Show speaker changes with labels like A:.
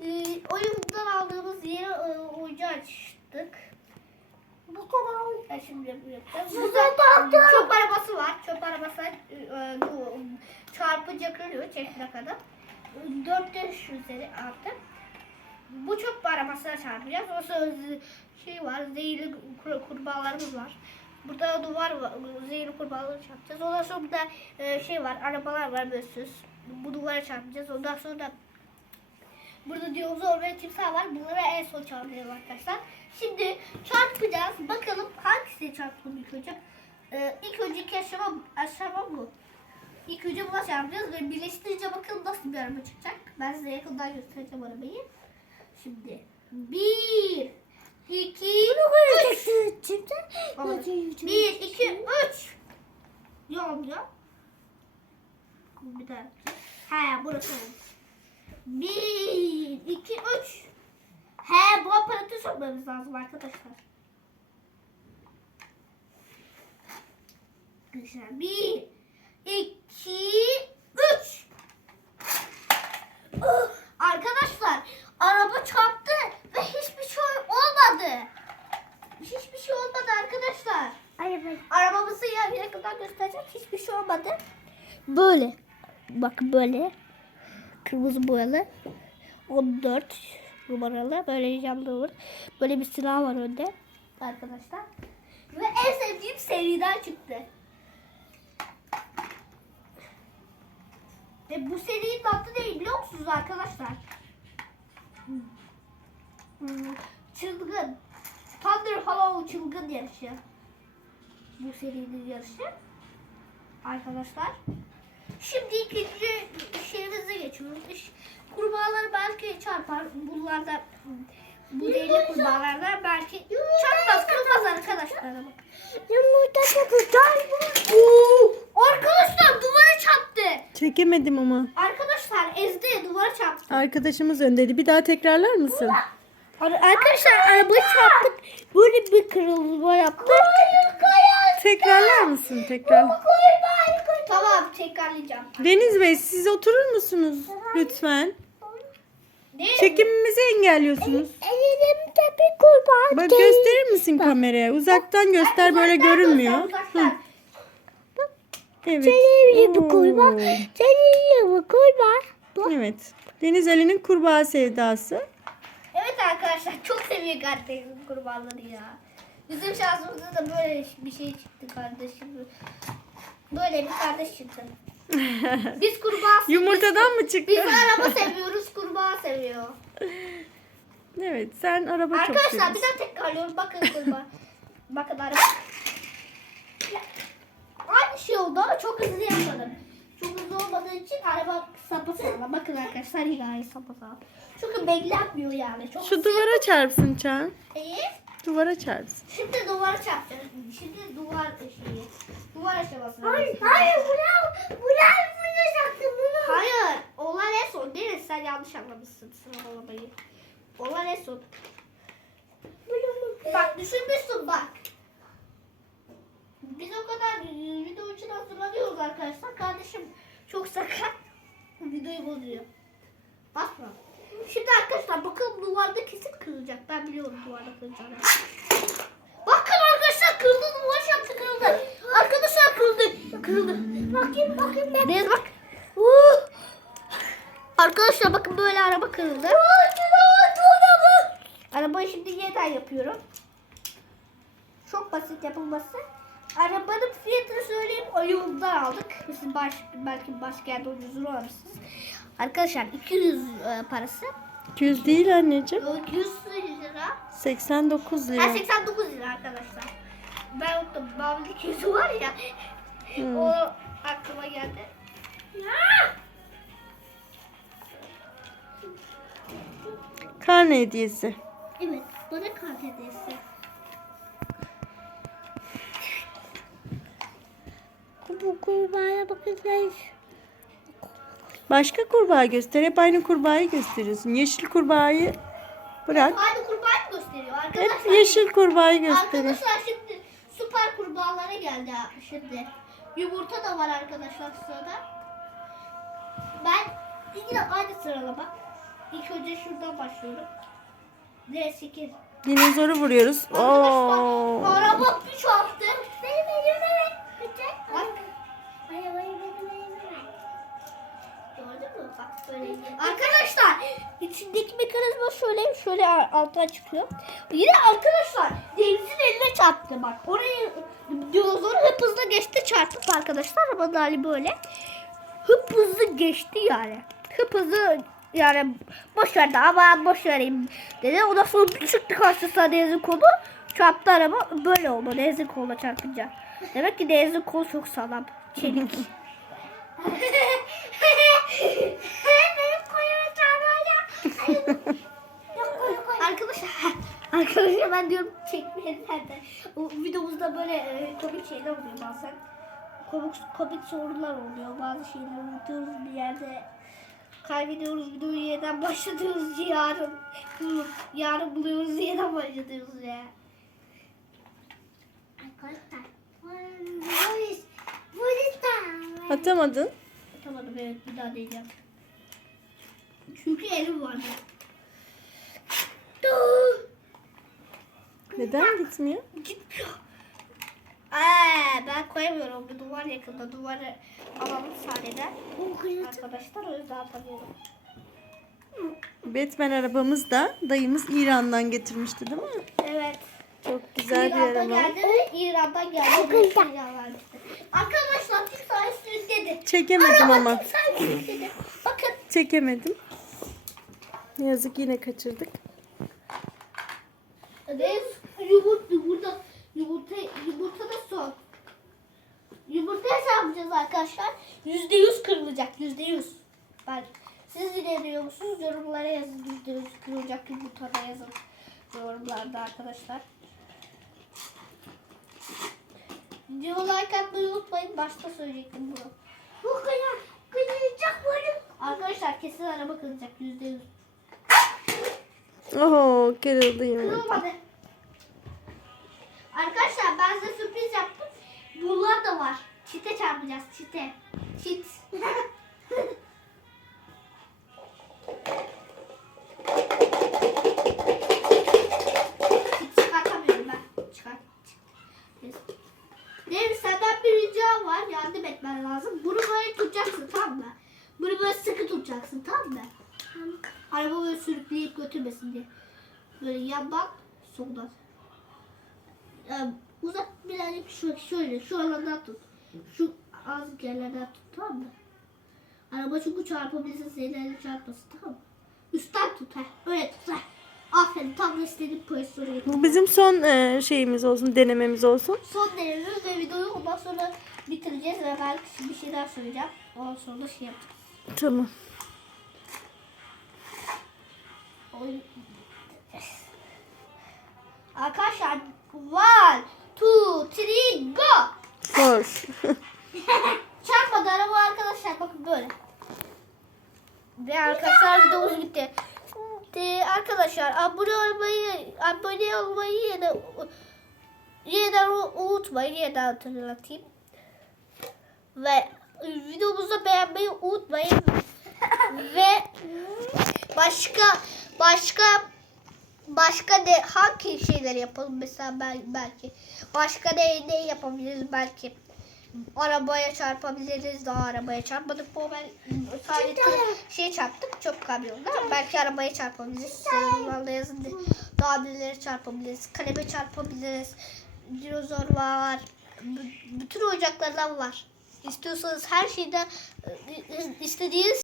A: e, oyundan aldığımız yeni e, oyuncu açtık. Bu kadar. Ben şimdi yapacağım. Burada çöp arabası var. Çöp arabası e, e, bu çarpınca kırıyor çekme kadar. 4 yaş üzeri artık. Bu çöp arabasına çarpacağız. O sırada şey var. Zehirli kur- kurbağalarımız var. Burada duvar var. Zehirli kurbağaları çarpacağız. Ondan sonra burada e, şey var. Arabalar var böyle süs. Bu duvara çarpacağız. Ondan sonra Burada dinozor ve timsah var. Bunları en son çarpacağız arkadaşlar. Şimdi çarpacağız. Bakalım hangisini çarpalım ilk önce. Ee, ilk önceki aşama, aşama bu. İlk önce buna çarpacağız ve birleştirince bakalım nasıl bir araba çıkacak. Ben size yakından göstereceğim arabayı. Şimdi bir, iki, üç. Bir, iki, üç. Ne oluyor? Bir daha. Ha burası olmuş. Bir, iki, üç. He bu aparatı sokmamız lazım arkadaşlar. Güzel. Bir, iki, üç. Ah, Arkadaşlar araba çarptı ve hiçbir şey olmadı. Hiçbir şey olmadı arkadaşlar. Arabamızı yan yana kadar göstereceğim. Hiçbir şey olmadı. Böyle. Bak böyle. Kırmızı boyalı. 14 numaralı. Böyle camlı var. Böyle bir silah var önde. Arkadaşlar. Ve en sevdiğim seriden çıktı. Ve bu serinin adı ne biliyor musunuz arkadaşlar? Hmm, Çılgın. Thunder Hollow çılgın yarışı. Bu serinin yarışı. Arkadaşlar. Şimdi ikinci şeyimize geçiyoruz. Kurbağalar belki çarpar. Bunlarda bu değerli kurbağalardan belki çarpmaz kırmaz arkadaşlar. ama.
B: Yumurta kapıdan
A: Oo, arkadaşlar duvara çarptı.
C: Çekemedim ama.
A: Arkadaşlar ezdi duvara çarptı.
C: Arkadaşımız öndeydi. Bir daha tekrarlar mısın?
A: Ar- Arkadaşlar arabayı çarptık. Böyle bir kırılma yaptı.
C: Tekrarlar mısın tekrar?
A: Tamam tekrarlayacağım.
C: Deniz Bey siz oturur musunuz lütfen?
A: Ne?
C: Çekimimizi engelliyorsunuz.
B: elimde bir kurbağa.
C: Bak gösterir misin kameraya? Uzaktan göster böyle görünmüyor. Evet.
B: Elimde bir
C: Oo.
B: kurbağa. Bir kurbağa.
C: Evet. Deniz Ali'nin kurbağa sevdası.
A: Evet arkadaşlar çok seviyor kardeşim kurbanları ya. Bizim şansımızda da böyle bir şey çıktı kardeşim. Böyle bir kardeş çıktı. Biz kurbağa
C: Yumurtadan mı çıktı?
A: Biz araba seviyoruz, kurbağa seviyor.
C: Evet sen araba çok
A: Arkadaşlar bir
C: seviyorsun.
A: daha tekrarlıyorum. Bakın kurbağa. Bakın araba. Aynı şey oldu ama çok hızlı yapmadım. Çok hızlı olmadığı için araba sapasağlam. Bakın arkadaşlar aynı sapasağlam. Çünkü beklenmiyor yani. Çok
C: Şu duvara çarpsın Çağan.
A: İyi.
C: Duvara çarpsın.
A: Şimdi duvara çarpacağız. Şimdi duvar şeyi. Duvar aşamasına.
B: Hayır, hayır, bunlar, bunlar vuracaktı bunu.
A: Hayır. Olan en son. Deniz sen yanlış anlamışsın sıralamayı. Olan en son. Bak düşünmüşsün bak. Biz o kadar e, video için hazırlanıyoruz arkadaşlar. Kardeşim çok sakat. Videoyu bozuyor. Basma. Şimdi arkadaşlar bakın duvarda kesin kırılacak. Ben biliyorum duvarda kırılacağını. Bakın arkadaşlar kırıldı duvar yaptı kırıldı. Arkadaşlar kırıldı. Kırıldı.
B: Bakayım, bakayım.
A: Deniz bak. Uh! Arkadaşlar bakın böyle araba kırıldı. Arabayı şimdi yeniden yapıyorum. Çok basit yapılması. Arabanın fiyatını söyleyeyim. Oyundan aldık. Siz baş, belki başka yerde ucuzunu alırsınız. Arkadaşlar 200 e, parası.
C: 200 değil anneciğim.
A: Yok, 200 lira.
C: 89
A: Ha,
C: lira.
A: 89 lira arkadaşlar. Ben unuttum. Babamın 200 var ya.
C: Hmm.
A: O aklıma geldi.
C: Karne hediyesi.
A: Evet. Bana kart hediyesi.
B: Bu kurbağaya bakacağız.
C: Başka kurbağa göster. Hep aynı kurbağayı gösteriyorsun. Yeşil kurbağayı bırak.
A: Aynı kurbağayı gösteriyor arkadaşlar?
C: Hep yeşil kurbağayı gösteriyor.
A: Arkadaşlar şimdi süper kurbağalara geldi şimdi. Yumurta da var arkadaşlar sırada. Ben yine aynı sıralama. İlk önce şuradan başlıyorum. D8.
C: Dinozoru vuruyoruz. Oo.
A: Arkadaşlar araba bir çarptı. Böyle. Arkadaşlar içindeki mekanizma şöyle şöyle alttan çıkıyor. Yine arkadaşlar denizin eline çarptı bak. Orayı dinozor hıp hızlı geçti çarptı arkadaşlar. Arabanın hali böyle. Hıp hızlı geçti yani. Hıp hızlı yani boş verdi ama boş vereyim dedi. Ondan sonra bir çıktı karşısına denizin kolu. Çarptı araba böyle oldu denizin koluna çarpınca. Demek ki denizin kolu çok sağlam. Çelik.
B: Benim koyumu çağırıyor. Yok koyu koy.
A: Arkadaşlar, arkadaşlar ben diyorum çekmeyin nerede? O videomuzda böyle e, komik şeyler oluyor bazen. Komik, komik sorunlar oluyor. Bazı şeyleri unutuyoruz bir yerde. Kaybediyoruz videoyu yeniden başlatıyoruz yarın. Yarın buluyoruz yeniden başlatıyoruz ya.
B: Arkadaşlar.
C: Atamadın.
A: Tamam evet bir daha diyeceğim. Çünkü elim vardı.
C: Neden gitmiyor?
A: Gitmiyor. Ee, ben koyamıyorum. Bir duvar yakında. Duvarı alalım sahneden. Arkadaşlar o yüzden atamıyorum.
C: Batman arabamız da dayımız İran'dan getirmişti değil mi? Çok güzel bir
A: İran'dan
C: araba.
A: geldi ve İran'dan geldi. İran'dan geldi. Arkadaşlar timsahı sürükledi.
C: Çekemedim
A: Araba
C: ama.
A: timsahı sürükledi. Bakın.
C: Çekemedim. Ne yazık yine kaçırdık.
A: Reis yumurta, yumurta, yumurta, yumurta da son. Yumurta yapacağız arkadaşlar. Yüzde yüz kırılacak. Yüzde yüz. Ben, siz ne diyor musunuz? Yorumlara yazın. Yüzde yüz kırılacak yumurtada yazın. Yorumlarda arkadaşlar. Video like atmayı unutmayın. Başta söyleyecektim bunu.
B: Bu kadar. Kıyacak bunu.
A: Arkadaşlar kesin araba kırılacak. Yüzde yüz.
C: Oho kırıldı yumurta.
A: Kırılmadı. Arkadaşlar ben size sürpriz yaptım. Bunlar da var. Çite çarpacağız. Çite. Çit. Çit diye. Böyle yandan soldan. Ee, uzak birazcık şu, şöyle şu alandan tut. Şu az yerlerden tut tamam mı? Araba çünkü çarpabilirse seni çarpmasın tamam mı? Üstten tut he. Öyle tut he. Aferin tam da istediğim pozisyona getir.
C: Bu bizim son e, şeyimiz olsun, denememiz olsun.
A: Son denemiyoruz ve videoyu ondan sonra bitireceğiz ve belki bir şey daha söyleyeceğim. Ondan sonra da şey yapacağız.
C: Tamam.
A: Arkadaşlar one, two, three, go.
C: Hoş.
A: Çarpmadı araba arkadaşlar bakın böyle. Ve arkadaşlar videomuz bitti. De, arkadaşlar abone olmayı abone olmayı yeniden u- unutmayın yeniden hatırlatayım. Ve videomuzu beğenmeyi unutmayın. Ve başka başka başka ne hangi şeyler yapalım? Mesela bel, belki başka ne, ne yapabiliriz? Belki arabaya çarpabiliriz. Daha arabaya çarpmadık bu ben sadece şey çarptık çöp kamyonda belki arabaya çarpabiliriz. Yorumlarda yazın daha neleri çarpabiliriz. Kaleme çarpabiliriz. Dinozor var. Bütün oyuncaklardan var. İstiyorsanız her şeyden e, e, istediğiniz